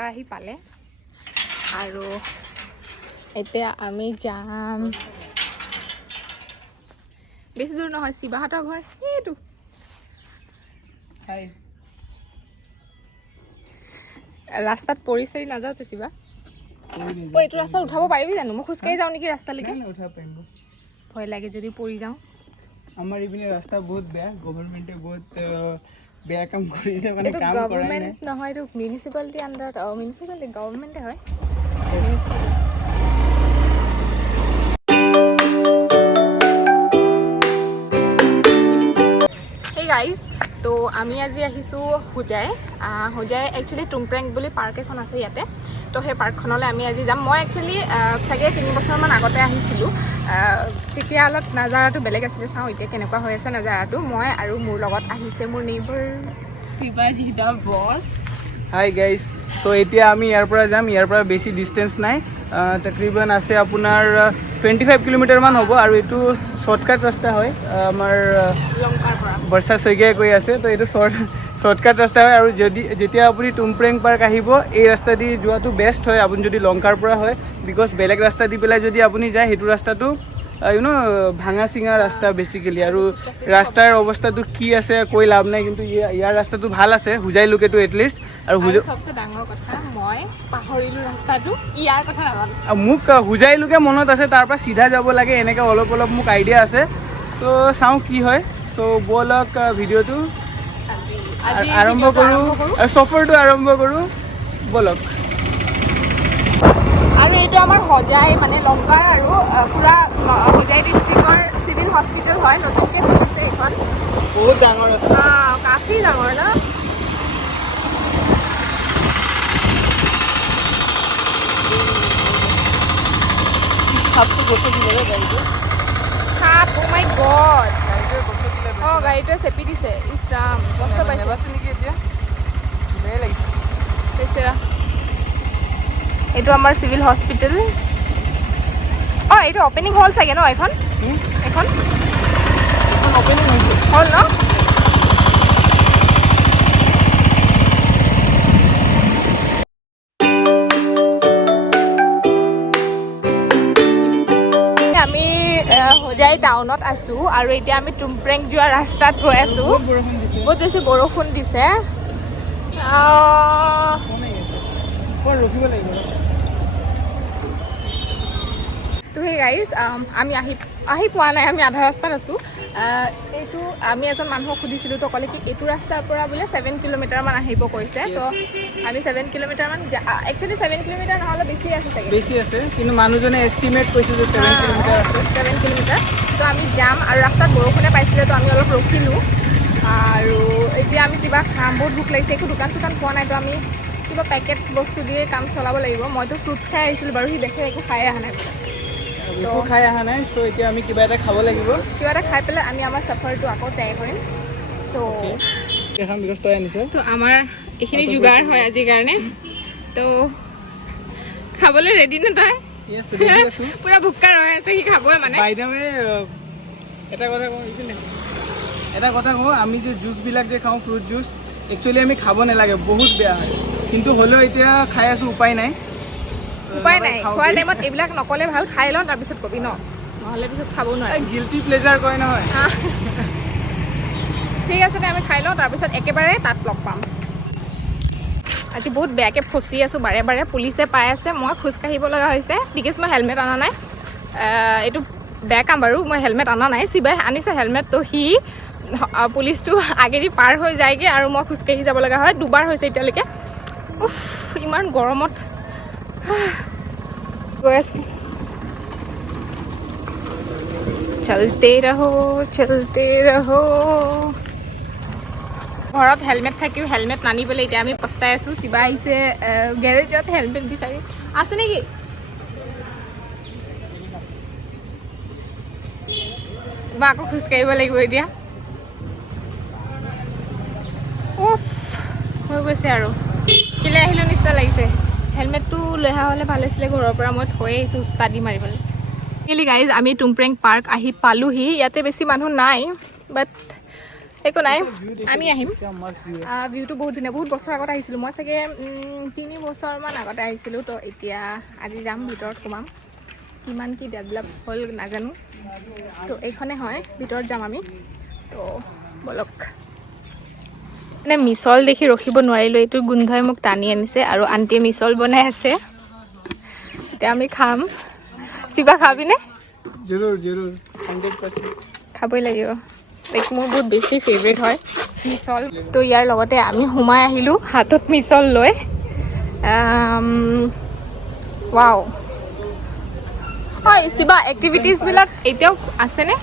শিৱা আহি পালে আৰু এতিয়া আমি যাম বেছি দূৰ নহয় শিৱাহঁতৰ ঘৰ সেইটো ৰাস্তাত পৰিছে নাযাওঁতে শিৱা এইটো ৰাস্তাত উঠাব পাৰিবি জানো মই খোজকাঢ়ি যাওঁ নেকি ৰাস্তালৈকে ভয় লাগে যদি পৰি যাওঁ আমাৰ ইপিনে ৰাস্তা বহুত বেয়া গভৰ্ণমেণ্টে বহুত বেয়া কাম কৰিছে মানে কাম কৰাই নাই নহয় এইটো মিউনিচিপালিটি আণ্ডাৰত মিউনিচিপালিটি গভৰ্ণমেণ্টে হয় হেই গাইজ তো আমি আজি আহিছোঁ হোজাই একচুৱেলি টুমপ্ৰেং বুলি পাৰ্ক এখন আছে ইয়াতে তো সেই পাৰ্কখনলৈ আমি আজি যাম মই একচুৱেলি চাগে 3 বছৰমান আগতে আহিছিলোঁ তেতিয়া অলপ নাজাৰাটো বেলেগ আছিলে চাওঁ এতিয়া কেনেকুৱা হৈ আছে নাজাৰাটো মই আৰু মোৰ লগত আহিছে মোৰ নেইবাৰ শিৱাজী দা বছ হাই গাইজ চ' এতিয়া আমি ইয়াৰ পৰা যাম ইয়াৰ পৰা বেছি ডিষ্টেঞ্চ নাই তকৰিবান আছে আপোনাৰ 25 কিলোমিটাৰমান হ'ব আৰু এইটো শ্বৰ্টকাট ৰাস্তা হয় আমাৰ লংকাৰ পৰা বৰ্ষা শইকীয়াই কৈ আছে তো এইটো শ্বৰ্টকাট ৰাস্তা হয় আৰু যেতিয়া আপুনি টুমপ্ৰেং পাৰ্ক আহিব এই ৰাস্তা দি যোৱাটো বেষ্ট হয় আপুনি যদি লংকাৰ পৰা হয় বিকজ বেলেগ ৰাস্তা দি পেলাই যদি আপুনি যায় সেইটো ৰাস্তাটো ভাঙা চিঙা ৰাস্তা বেচিকেলি আৰু ৰাস্তাৰ অৱস্থাটো কি আছে কৈ লাভ নাই কিন্তু ইয়াৰ ৰাস্তাটো ভাল আছে হোজাইলৈকেতো এটলিষ্ট আৰু চবচে ডাঙৰ কথা মই পাহৰিলোঁ ৰাস্তাটো ইয়াৰ কথা নাজানো মোক হোজাইলৈকে মনত আছে তাৰ পৰা চিধা যাব লাগে এনেকৈ অলপ অলপ মোক আইডিয়া আছে চ' চাওঁ কি হয় চ' ব'লক ভিডিঅ'টো আৰম্ভ কৰোঁ চফৰটো আৰম্ভ কৰোঁ ব'লক আৰু এইটো আমাৰ হোজাই মানে লংকাৰ আৰু পুৰা হোজাই ডিষ্ট্ৰিক্টৰ চিভিল হস্পিটেল হয় নতুনকৈ খুলিছে এইখন বহুত ডাঙৰ আছে কাফি ডাঙৰ ন সাপটো গছকি দিলে গাড়ীটো সাপ ও মাই গড গাড়ীটোৱে চেপি দিছে ইছ ৰাম কষ্ট পাইছে নেকি এতিয়া বেয়া লাগিছে বেচেৰা এইটো আমাৰ চিভিল হস্পিটেল এইটো অপেনিং হ'ল চাগে ন এখন অপেনিং হৈছে হ'ল ন আমি হোজাই টাউনত আছোঁ আৰু এতিয়া আমি টুমপ্ৰেং যোৱা ৰাস্তাত গৈ আছোঁ বহুত বেছি বৰষুণ দিছে ৰখিব লাগিব তো সেই গাইজ আমি আহি পোৱা নাই আমি আধা ৰাস্তাত আছোঁ এইটো আমি এজন মানুহক সুধিছিলোঁ তো ক'লে কি এইটো ৰাস্তাৰ পৰা বোলে 7 কিলোমিটাৰমান আহিব কৈছে তো আমি 7 কিলোমিটাৰমান একচুৱেলি 7 কিলোমিটাৰ নহ'লে বেছি আছে চাগে বেছি আছে কিন্তু মানুহজনে এষ্টিমেট কৈছে যে 7 কিলোমিটাৰ আছে 7 কিলোমিটাৰ তো আমি যাম আৰু ৰাস্তাত বৰষুণে পাইছিলে তো আমি অলপ ৰখিলোঁ আৰু এতিয়া আমি কিবা খাম বহুত ভোক লাগিছে একো দোকান চোকান পোৱা নাই তো আমি কিবা পেকেট বস্তু দিয়ে কাম চলাব লাগিব মইতো ফ্ৰুটছ খাই আহিছিলোঁ বাৰু সি দেখে একো খাই অহা নাই খাই অহা নাই চ' এতিয়া আমি কিবা এটা খাব লাগিব কিবা এটা খাই পেলাই আমি আমাৰ চাফাৰটো আকৌ তয় কৰিম চ' তো আমাৰ এইখিনি যোগাৰ হয় আজিৰ কাৰণে তো খাবলৈ ৰেডি নে তই পুৰা ভোক্কা ৰৈ আছে সি খাবই মানে এটা কথা কওঁ আমি যে জুচবিলাক যে খাওঁ ফ্ৰুট জুচ একচুৱেলি আমি খাব নালাগে বহুত বেয়া হয় কিন্তু হ'লেও এতিয়া খাই আছোঁ উপায় নাই খোৱাৰ টাইমত এইবিলাক নক'লে ভাল খাই লওঁ তাৰপিছত কবি নহ'লে পিছত খাব নোৱাৰে গিল্টি প্লেজাৰ কয় নহয় ঠিক আছে দে আমি খাই লওঁ তাৰপিছত একেবাৰে তাত লগ পাম আজি বহুত বেয়াকৈ ফচি আছোঁ বাৰে বাৰে পুলিচে পাই আছে মই খোজকাঢ়িব লগা হৈছে বিকজ মই হেলমেট অনা নাই এইটো বেয়া কাম বাৰু মই হেলমেট অনা নাই শিৱাই আনিছে হেলমেট তো সি পুলিচটো আগেদি পাৰ হৈ যায়গৈ আৰু মই খোজকাঢ়ি যাব লগা হয় দুবাৰ হৈছে এতিয়ালৈকে ইমান গৰমত গৈ আছোঁ চলতে ৰহো ঘৰত হেলমেট থাকিও হেলমেট নানিবলৈ এতিয়া আমি পস্তাই আছোঁ শিৱা আহিছে গেৰেজত হেলমেট বিচাৰি আছে নেকি মই আকৌ খোজকাঢ়িব লাগিব এতিয়া হৈ গৈছে আৰু কেলে আহিলোঁ নিচিনা লাগিছে হেলমেটটো লৈ অহা হ'লে ভাল আছিলে ঘৰৰ পৰা মই থৈ আহিছোঁ ষ্টাডি মাৰিবলৈ গাইজ আমি টুমপ্ৰেং পাৰ্ক আহি পালোহি ইয়াতে বেছি মানুহ নাই বাট একো নাই আমি আহিম ভিউটো বহুত ধুনীয়া বহুত বছৰ আগত আহিছিলোঁ মই চাগে 3 বছৰমান আগতে আহিছিলোঁ তো এতিয়া আজি যাম ভিতৰত সোমাম কিমান কি ডেভেলপ হ'ল নাজানো তো এইখনে হয় ভিতৰত যাম আমি তো বলক মানে মিছল দেখি ৰখিব নোৱাৰিলোঁ এইটো গোন্ধই মোক টানি আনিছে আৰু আণ্টিয়ে মিছল বনাই আছে এতিয়া আমি খাম শিৱা খাবিনে জৰুৰ 100% খাবই লাগিব লাইক মোৰ বহুত বেছি ফেভৰেট হয় মিছল তো ইয়াৰ লগতে আমি সোমাই আহিলোঁ হাতত মিছল লৈ ৱাও হয় শিৱা এক্টিভিটিজবিলাক এতিয়াও আছেনে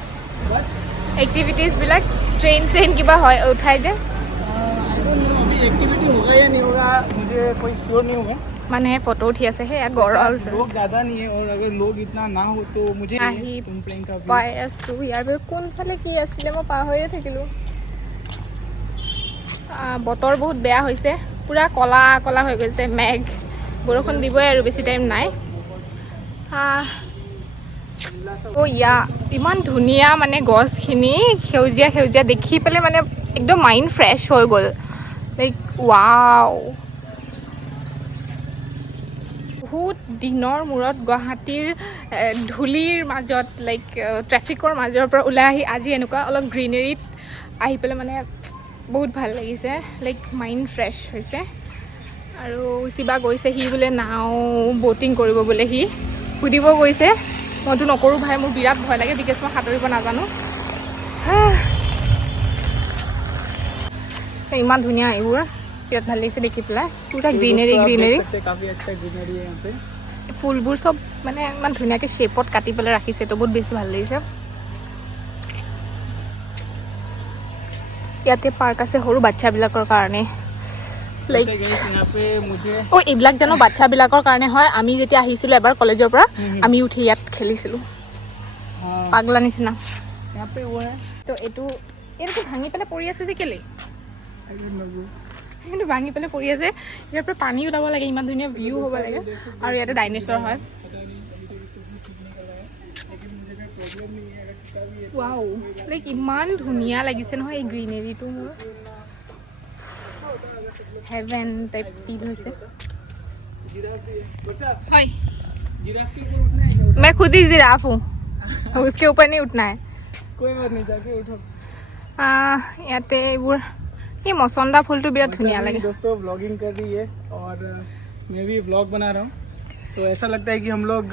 এক্টিভিটিজবিলাক ট্ৰেইন কিবা হয় উঠাই যে एक्टिविटी होगा या नहीं होगा मुझे कोई श्योर नहीं हुआ মানে ফটো উঠি আছে সেয়া গৰল लोग ज़्यादा नहीं है और अगर लोग इतना ना हो तो मुझे আহি পাই আছোঁ ইয়াৰ কোনফালে কি আছিলে মই পাহৰিয়ে থাকিলোঁ বতৰ বহুত বেয়া হৈছে পুৰা কলা কলা হৈ গৈছে মেঘ বৰষুণ দিবই আৰু বেছি টাইম নাই ইমান ধুনীয়া মানে গছখিনি সেউজীয়া সেউজীয়া দেখি পেলাই মানে একদম মাইণ্ড ফ্ৰেছ হৈ গ'ল লাইক ৱাও বহুত দিনৰ মূৰত গুৱাহাটীৰ ধূলিৰ মাজত লাইক ট্ৰেফিকৰ মাজৰ পৰা ওলাই আহি আজি এনেকুৱা অলপ গ্ৰীনেৰীত আহি পেলাই মানে বহুত ভাল লাগিছে লাইক মাইণ্ড ফ্ৰেছ হৈছে আৰু শিৱা গৈছে সি বোলে নাও ব'টিং কৰিব বোলে সি সুধিব গৈছে মইতো নকৰোঁ ভাই মোৰ বিৰাট ভয় লাগে বিকজ মই সাঁতুৰিব নাজানো ইমান ধুনীয়া এইবোৰ বিৰাট ভাল লাগিছে দেখি পেলাই পুৰা গ্ৰীনেৰী ফুলবোৰ চব মানে ইমান ধুনীয়াকৈ শ্বেপত কাটি পেলাই ৰাখিছে তো বহুত বেছি ভাল লাগিছে ইয়াতে পাৰ্ক আছে সৰু বাচ্চাবিলাকৰ কাৰণে লাইক এইবিলাক জানো বাচ্চাবিলাকৰ কাৰণে হয় আমি যেতিয়া আহিছিলোঁ এবাৰ কলেজৰ পৰা আমি উঠি ইয়াত খেলিছিলোঁ পাগলা নিচিনা তো এইটো ভাঙি পেলাই পৰি আছে যে কেলে কিন্তু ভাঙি পেলাই পৰি আছে ইয়াৰ পৰা পানী ওলাব লাগে ইমান ধুনীয়া ভিউ হ'ব লাগে আৰু ইয়াতে ডাইনেছৰ হয় ৱাও লাইক ইমান ধুনীয়া লাগিছে নহয় এই গ্ৰীনেৰীটো মোৰ হেভেন টাইপ ফিল হৈছে হয় मैं खुद ही जिराफ हूँ उसके ऊपर नहीं उठना है कोई बात नहीं जाके उठो ইয়াতে এইবোৰ ये मसंदा फूल तो बिराट धुनिया लगे दोस्तों व्लॉगिंग कर रही है और मैं भी व्लॉग बना रहा हूँ तो ऐसा लगता है कि हम लोग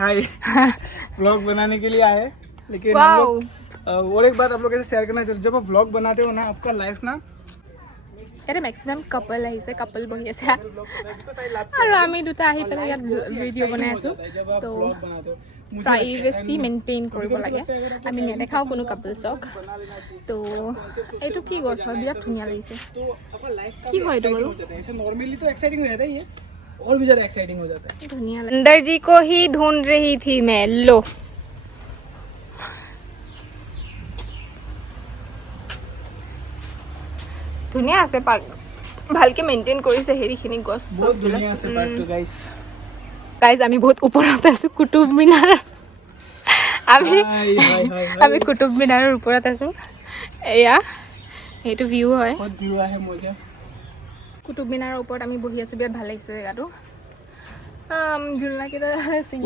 हाय व्लॉग बनाने के लिए आए लेकिन हम लोग और एक बात आप लोगों से शेयर करना चाहिए जब आप व्लॉग बनाते हो ना आपका लाइफ ना यार मैक्सिमम कपल আহিছে कपल বহি আছে আৰু আমি দুটা আহি পেলাই ইয়াত ভিডিঅ' বনাই আছোঁ তো প্ৰাইভেচি মেইনটেইন কৰিব লাগে আমি নেদেখাওঁ কোনো কাপলছক তো এইটো কি গছ হয় বিৰাট ধুনীয়া লাগিছে কি হয় এইটো বাৰু नॉर्मली तो एक्साइटिंग रहता ही है और भी ज़्यादा एक्साइटिंग हो जाता है धुनिया अंदर जी को ही ढूंढ रही थी मैं लो ধুনীয়া আছে পাৰ্ক ভালকে মেইনটেইন কৰিছে হেৰিখিনি গছ বহুত ধুনীয়া আছে পাৰ্কটো গাইজ আমি বহুত ওপৰত আছোঁ কুতুব মিনাৰ আমি কুতুব মিনাৰৰ ওপৰত আছোঁ এয়া এইটো ভিউ হয় কুতুব মিনাৰৰ ওপৰত আমি বহি আছোঁ বিৰাট ভাল লাগিছে জেগাটো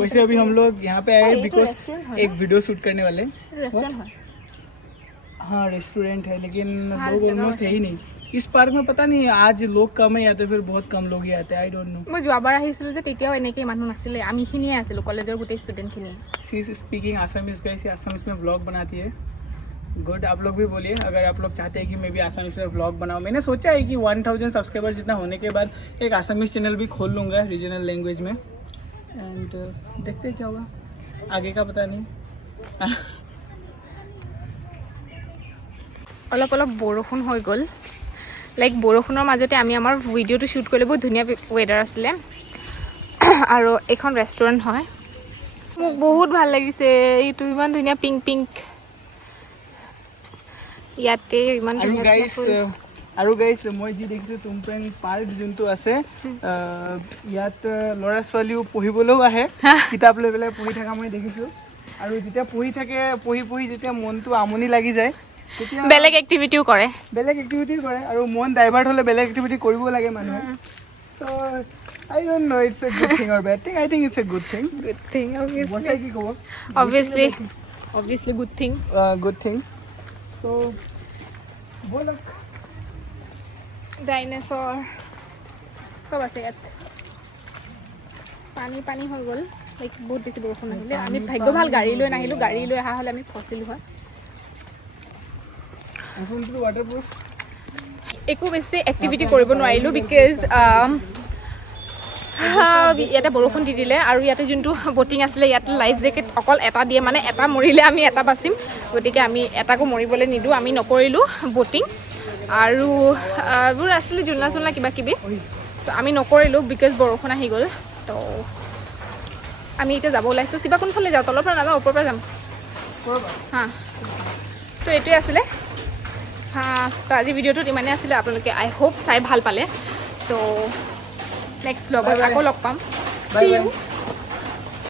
वैसे अभी हम लोग यहाँ पे आए बिकॉज एक वीडियो शूट करने वाले रेस्टोरेंट है हाँ रेस्टोरेंट है लेकिन लोग ऑलमोस्ट है ही नहीं इस पार्क में पता नहीं आज लोग कम है या तो फिर बहुत कम लोग ही आते हैं आई डोंट नो मैं যোৱাবাৰ আহিছিলোঁ যে তেতিয়াও এনেকৈ মানুহ নাছিলে আমিখিনিয়ে আছিলোঁ কলেজৰ গোটেই ষ্টুডেণ্টখিনি सी इज स्पीकिंग आसामीज गाइस ये आसामीज में व्लॉग बनाती है गुड आप लोग भी बोलिए अगर आप लोग चाहते हैं कि मैं भी आसामीज में व्लॉग बनाऊँ मैंने सोचा है कि 1000 सब्सक्राइबर जितना होने के बाद एक आसामीज चैनल भी खोल लूँगा रीजनल लैंग्वेज में एंड देखते हैं क्या होगा आगे का पता नहीं অলপ অলপ বৰষুণ হৈ গ'ল লাইক বৰষুণৰ মাজতে আমি আমাৰ ভিডিঅ'টো শ্বুট কৰিলে বহুত ধুনীয়া ৱেডাৰ আছিলে আৰু এখন ৰেষ্টুৰেণ্ট হয় মোক বহুত ভাল লাগিছে এইটো ইমান ধুনীয়া পিংক পিংক ইয়াতে ইমান ধুনীয়া আৰু গাইছ মই যি দেখিছোঁ তুমপেং পাৰ্ক যোনটো আছে ইয়াত ল'ৰা ছোৱালীও পঢ়িবলৈও আহে কিতাপ লৈ পেলাই পঢ়ি থকা মই দেখিছোঁ আৰু যেতিয়া পঢ়ি থাকে পঢ়ি যেতিয়া মনটো আমনি লাগি যায় বেলেগ এক্টিভিটিও কৰে আৰু মন ডাইভাৰ্ট হ'লে বেলেগ এক্টিভিটি কৰিব লাগে মানুহে চ' I don't know it's a good thing or bad thing. I think it's a good thing. Good thing, obviously. কি ক'ব? Obviously good thing. Good thing. So, ব'লক ডাইনেছৰ চব আছে ইয়াত পানী হৈ গ'ল লাইক বহুত বেছি বৰষুণ আহিলে আমি ভাগ্য ভাল গাড়ী লৈ নাহিলোঁ গাড়ী লৈ অহা হ'লে আমি ফচিলোঁ হয় একো বেছি এক্টিভিটি কৰিব নোৱাৰিলোঁ বিকজ ইয়াতে বৰষুণ দি দিলে আৰু ইয়াতে যোনটো বটিং আছিলে ইয়াতে লাইফ জেকেট অকল এটা দিয়ে মানে এটা মৰিলে আমি এটা বাচিম গতিকে আমি এটাকো মৰিবলৈ নিদিওঁ আমি নকৰিলোঁ বটিং আৰু এইবোৰ আছিলে জোলনা কিবা কিবি তো আমি নকৰিলোঁ বিকজ বৰষুণ আহি গ'ল তো আমি এতিয়া যাব ওলাইছোঁ শিৱা কোনফালে যাওঁ তলৰ পৰা নাযাওঁ ওপৰৰ পৰা যাম হা তো এইটোৱে আছিলে তো আজি ভিডিঅ'টোত ইমানেই আছিলে আপোনালোকে আই হোপ চাই ভাল পালে তো নেক্সট ব্লগত আকৌ লগ পাম See you.